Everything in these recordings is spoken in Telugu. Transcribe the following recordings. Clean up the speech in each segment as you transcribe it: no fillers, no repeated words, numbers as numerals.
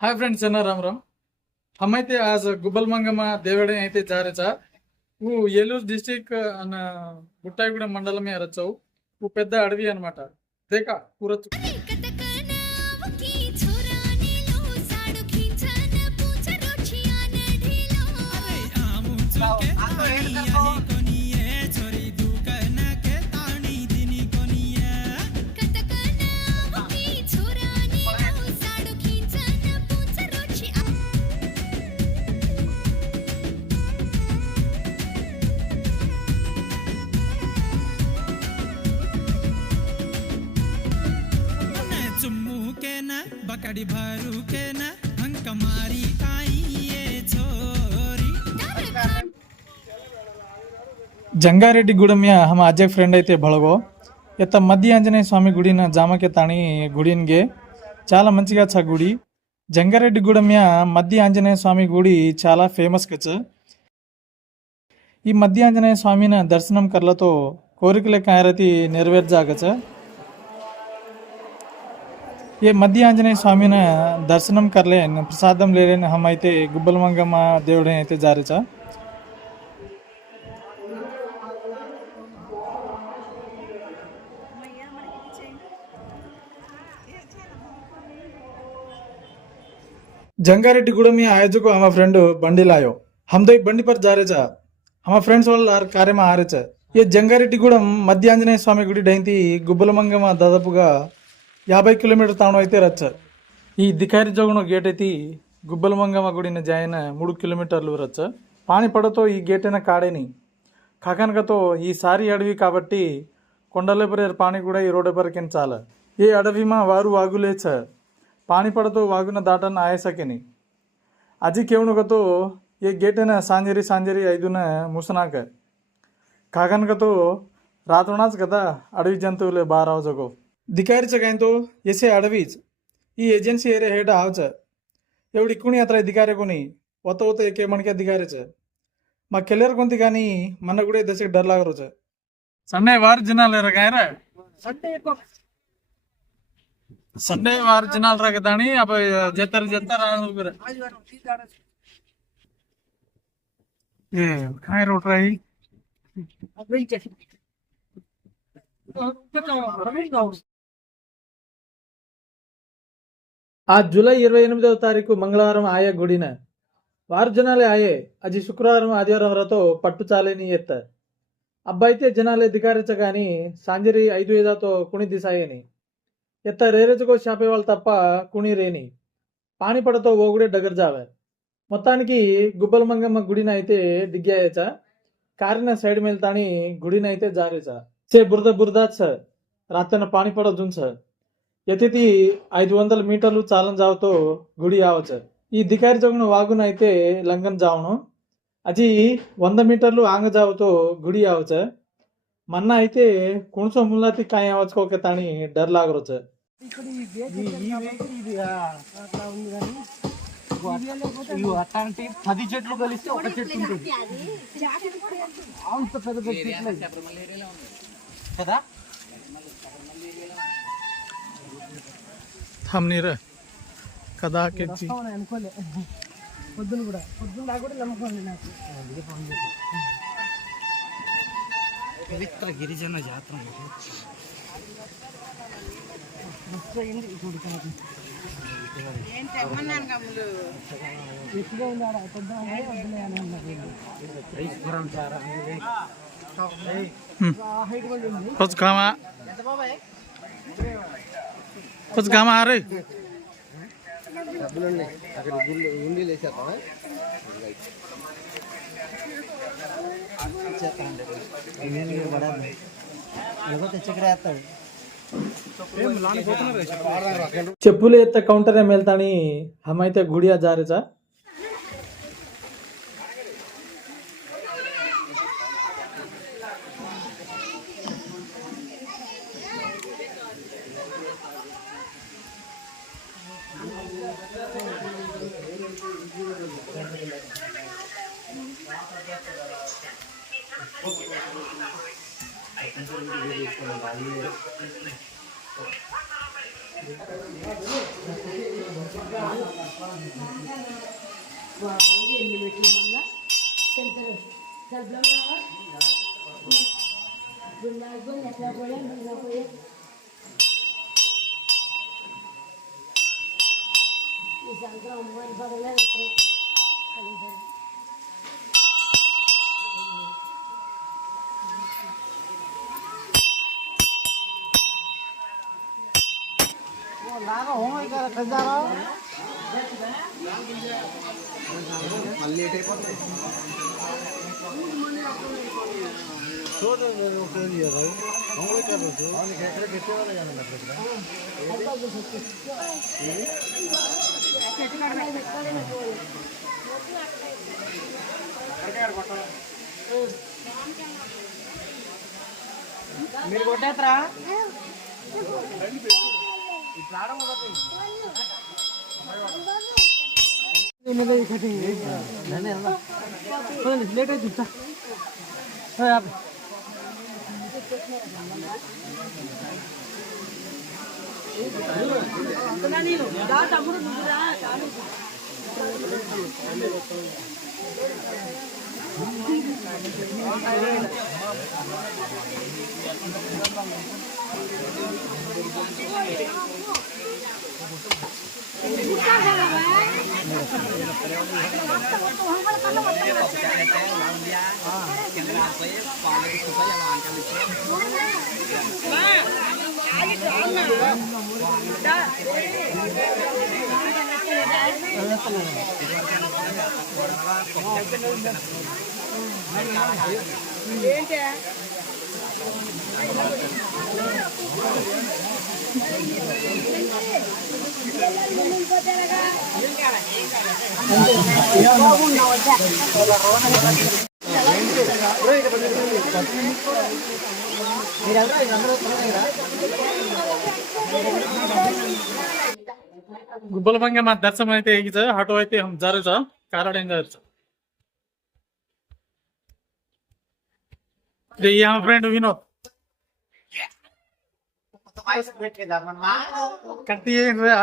हाय फ्रेंड्स ना राम राम. हम అయితే आज గుబ్బలమంగమ్మ దేవడే అయితే జారేచా ఊ ఏలూరు డిస్ట్రిక్ట్ అన్న బుట్టాయిగూడెం మండలమే రచ్చవు ఊ పెద్ద అడవి అన్నమాట దేక కూరచ్చు बकड़ी भरू के न हंक मारी आई ये छोरी ಜಂಗಾರೆಡ್ಡಿಗೂಡಂ ಹಮ ಅಜ್ಜ ಫ್ರೆಂಡ್ ಐತೆ ಬಳಗೋ ఎత్త మధ్య ఆంజనేయ స్వామి గుడిన జామకే తాని గుడిన్గే చాలా మంచిగా చ గుడి జంగారెడ్డిగూడెం మధ్య ఆంజనేయ స్వామి గుడి చాలా ఫేమస్ కచ ఈ మధ్య ఆంజనేయ స్వామిన దర్శనం కర్లతో కోరికల కాయరతి నెరవేర్జాగచ ये मध्य आंजनेय स्वामी दर्शनम करले प्रसादम ले लेने हम అయితే గుబ్బలమంగమ్మ దేవుడే అయితే జారేచా जंगारेड्डिगूडెం में आयोजक हमारा फ्रेंड बंडी लायो हम दो बंडी पर जा रहे चा हमारा फ्रेंड्स वाला कार्य में आ रहे चा ये जंगारेड्डिगूडెం मध्य आंजनेय स्वामी गुड़ी डैंती గుబ్బలమంగమ్మ దాదాపుగా 50 కిలోమీటర్ తాను అయితే రచ్చ ఈ దికారి జోగున గేట్ అయితే గుబ్బలమంగమ్మ గుడిన జాయిన 3 కిలోమీటర్లు రచ్చ పాని పడతో ఈ గేట్ అయిన కాడేని కాకనకతో ఈ సారి అడవి కాబట్టి కొండల పరేర్ పాని కూడా ఈ రోడ్డు పరకిన చాల ఏ అడవిమా వారు వాగులేచ పాని పడతో వాగున దాటన ఆయసకెని అజి కేవునుకతో ఏ గేట్ అయిన సాంజరి సాంజరి ఐదున ముసనాక కాకనకతో రాత్రునాच కదా అడవి జంతువులే బారావు జగో दिकारीचं काय तो येसे अडवीच ही एजन्सी एरिया हेड आवचं एवढी कुणी आता अधिकारी कोणी होतं होतं एक मणक्या अधिकाऱ्याचं मग केल्यावर कोणती गाणी मना कुठे दसे डर लागरोच संडे वार जिनाल काय रे संडे वार जिनाल रागदाणी अब जेतर जेतर ये काय रोट राही आज जुलाई 28వ తారీఖు మంగళవారం ఆయా గుడిన వారు జనాలే ఆయే అజి శుక్రవారం ఆదివారం రతో పట్టు చాలేని ఎత్త అబ్బాయితే జనాలే దిగారెచ్చ కానీ సాంజరి 5 కుణి దిశాయని ఎత్త రేరెచ్చుకో శాపేవాళ్ళు తప్ప కుణి రేని పాని పడతో ఓగుడే డగర్జావే మొత్తానికి గుబ్బలమంగమ్మ గుడిన అయితే దిగ్గాయచ కారిన సైడ్ మేల్తాని గుడిన అయితే జారేచ से बुरदा बुरदाच रात्रीनं पाणी पडत जुंच येथे ती 500 मीटरలు చాలని జావతో గుడి ఆవచ ఈ దికారి జోగున వాగున అయితే లంగన్ జావను అజి 100 మీటర్లు ఆంగ జావతో గుడి ఆవచ మన్న అయితే కుణసో ముల్లాతి కాయ ఆవచ్కోకే తాని డర్ లాగరోచ అట్లాంటి 10 చెట్లు కలిస్తే ఒక చెట్టు ఉంటుంది అంత పెద్ద పెద్ద చెట్లు కదా థమ్నీర కదా కెచ్చి అనుకోలే పొద్దున కూడా నమ్మకం నాకు పవిత్ర గిరిజన జాతర ఎక్కువ ఉన్నాడా कुछ गामा कुछ गामा आ रही చెప్పులు ఎత్త కౌంటర్ మేల్తాని హమైతే గుడియా జారేచా లాగా హోమ్ కదా మీరు కొట్టేస్తారా లేట్ అయితే చూస్తా गुब्बल मंगमा दर्शन అయితే ಹೇಗಿದ ಆಟೋ అయితే हम जा रहे छ कारड जा रहे छ ये यहाँ फ्रेंड विनोद कट्टी है रे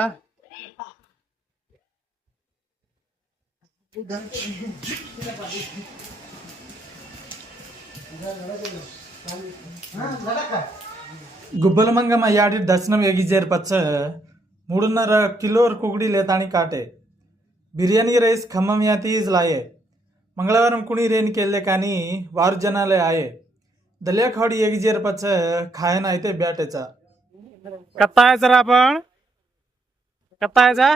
गुब्बल मंगमा याडी दर्शनम एगिजेर पच्च 3.5 किलोर कुगड़ी लेतानी काटे बिर्यानी రైస్ ఖమ్మం यातीज लाये मंगळवारम कुणी रेन केले कानी वारु जनाले आये दलिया खवडी एगिजेर पच्च खायन आयते ब्याटेचा कत्ता आहे जरा आपण कत्ता आहे जा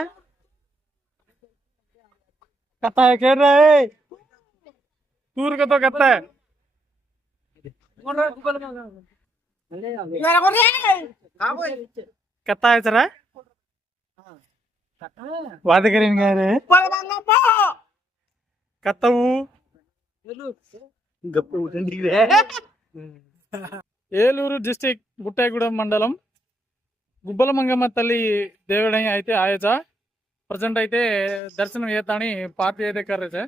कत्ता आहे के रे तूर कतो कत्ता आहे कत्ता आहे जरा वाद करीन काय रे कत्ताऊ गप्प उठंडी रे ఏలూరు డిస్ట్రిక్ట్ గుట్టాయిగూడెం మండలం గుబ్బల మంగమ్మ తల్లి దేవాలయం అయితే ఆయేచా ప్రజెంట్ అయితే దర్శనం ఏతాని పార్టీ అయితే కర్రేచా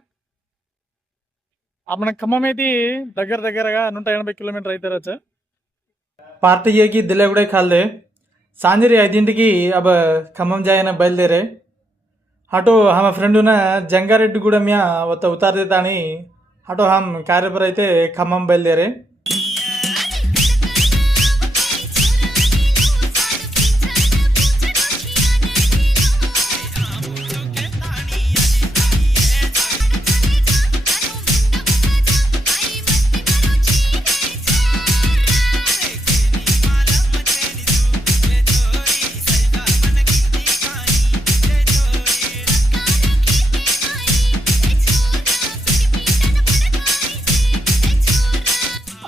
మన ఖమ్మం అయితే దగ్గరగా 180 కిలోమీటర్ అయితే రచ్చా పార్టీ ఏకి దిలేగుడే खालदे सांजरी 5ంటికి अब ఖమ్మం जायना బయలుదేరే ఆటో हम फ्रेंड ना जंगारेड्डीगूडెం या उतार देतानी ఆటో हम कार्य पर అయితే ఖమ్మం బయలుదేరే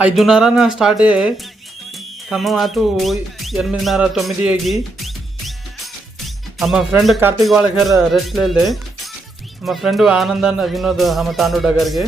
ఐదున్నర స్టార్ట్ అయ్యే ఖమ్మం ఆతు 8:30-9 ఏగి ನಮ್ಮ ಫ್ರೆಂಡ್ ಕಾರ್ತಿಕ್ వాళ్ళ घर रेस्ट ले ले ನಮ್ಮ ಫ್ರೆಂಡು ಆನಂದನ್ ವಿನೋದ್ हम तांडू डगर गे